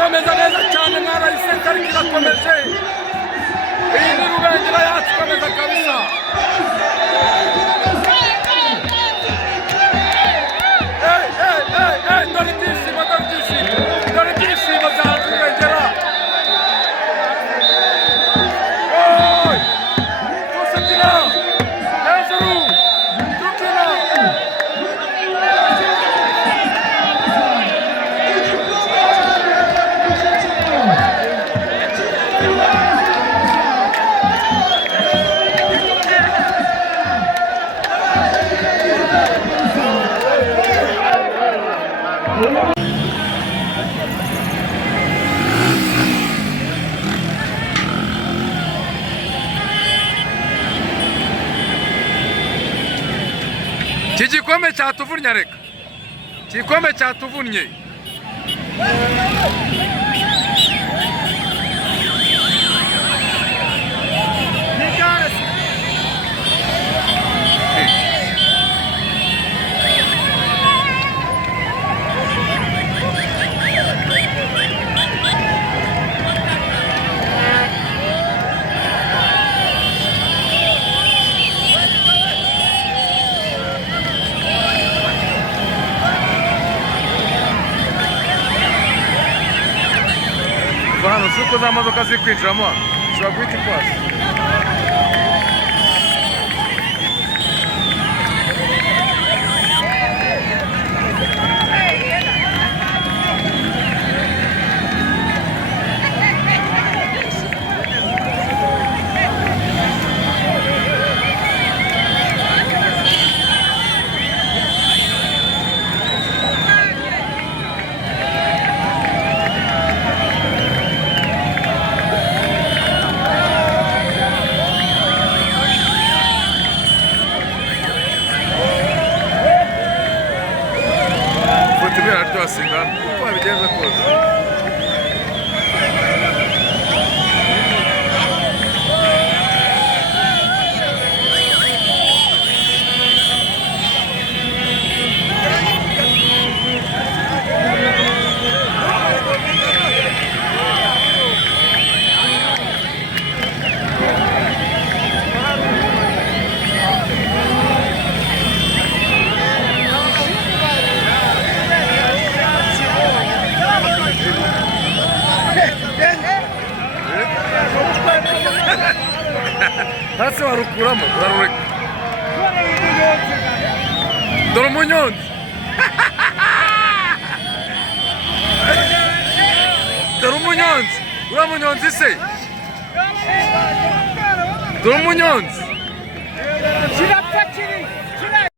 komeza neza cyane mwarayise ariko irakomeje iyi ni Rubengera yacu komeza kabisa dore ibyishimo dore ibyishimo bya Rubengera tusekina hejuru tukina iki gikombe cyatuvunnye reka igikombe cyatuvunnye hano si uko za modoka ziri kwinjiramo ushobora guhita ipasi biraryoshye uko wabigenza kose hasi warukuramo urarureka dore umunyonzi dore umunyonzi uriya munyonzi se dore umunyonzi